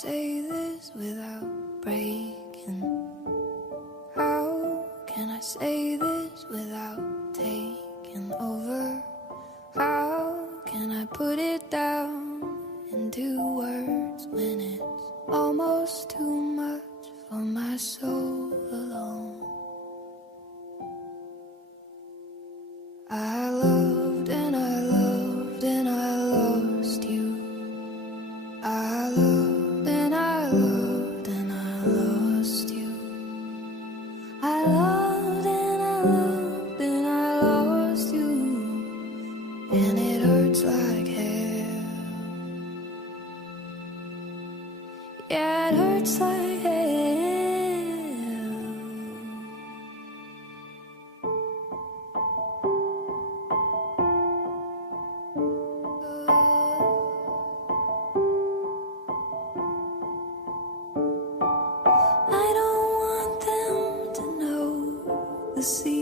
say this without breaking? How can I say this without taking over? How can I put it down into words when it's almost too much for my soul alone? I loved and I loved and I lost you. I loved and I loved and I lost you. I loved and I loved and I lost you. And it hurts like hell. Yeah, it hurts like hell. I don't want them to know the secret.